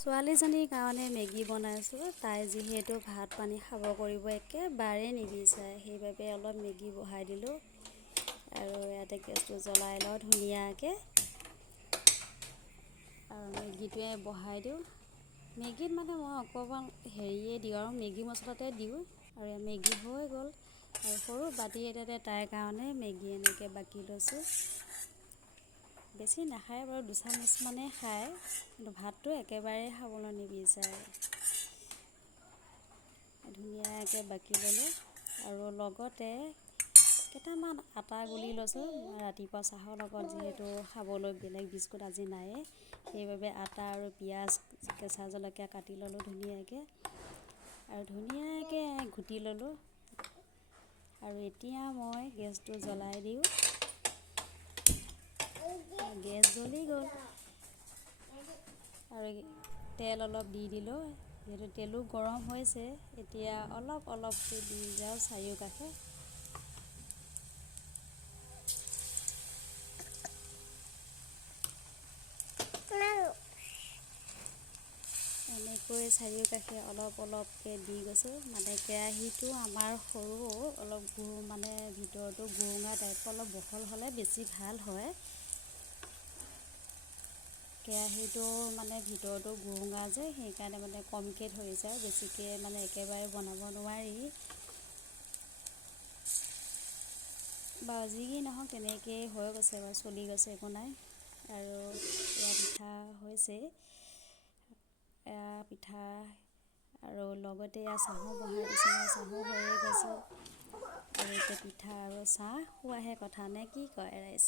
ছোৱালীজনীৰ কাৰণে মেগী বনাইছোঁ। তাই যিহেতু ভাত পানী খাব কৰিব একেবাৰে নিবিচাৰে, সেইবাবে অলপ মেগী বহাই দিলোঁ। আৰু ইয়াতে গেছটো জ্বলাই লওঁ ধুনীয়াকৈ আৰু মেগীটোৱে বহাই দিওঁ। মেগীত মানে মই অকণমান হেৰিয়ে দিওঁ আৰু মেগী মছলাতে দিওঁ আৰু মেগী হৈ গ'ল। আৰু সৰু বাতি এটাতে তাইৰ কাৰণে মেগী এনেকৈ বাকি লৈছোঁ। বেছি নাখায় বাৰু, 2 চামুচমানেই খায়, কিন্তু ভাতটো একেবাৰে খাবলৈ নিবিচাৰে। ধুনীয়াকৈ বাকি ল'লোঁ আৰু লগতে কেইটামান আটা গুলি লৈছোঁ। ৰাতিপুৱা চাহৰ লগত যিহেতু খাবলৈ বেলেগ বিস্কুট আজি নায়েই, সেইবাবে আটা আৰু পিঁয়াজ কেঁচা জলকীয়া কাটি ল'লোঁ ধুনীয়াকৈ আৰু ধুনীয়াকৈ ঘুটি ল'লোঁ। আৰু এতিয়া মই গেছটো জ্বলাই দিওঁ। গেছ জ্বলি গ'ল আৰু তেল অলপ দি দিলোঁ। যিহেতু তেলো গৰম হৈছে, এতিয়া অলপ অলপকৈ দি যাওঁ চাৰিওকাষে। এনেকৈ চাৰিওকাষে অলপ অলপকৈ দি গৈছোঁ। মানে কেৰাহীটো আমাৰ সৰু, অলপ মানে ভিতৰতো গুৰুঙা টাইপৰ, অলপ বহল হ'লে বেছি ভাল হয়। কেৰাহীটো মানে ভিতৰতো গুৰুঙা যে, সেইকাৰণে মানে কমকৈ ধৰিছে আৰু বেছিকৈ মানে একেবাৰে বনাব নোৱাৰি। বাৰু যি কি নহওক তেনেকৈয়ে হৈ গৈছে বাৰু, চলি গৈছে, একো নাই। আৰু এয়া পিঠা হৈছেই, এয়া পিঠা আৰু লগতে এয়া চাহো বহাই দিছোঁ। চাহো হৈয়ে গৈছে আৰু এতিয়া পিঠা আৰু চাহ খোৱাহে কথা, নে কি কয় ৰাইজ?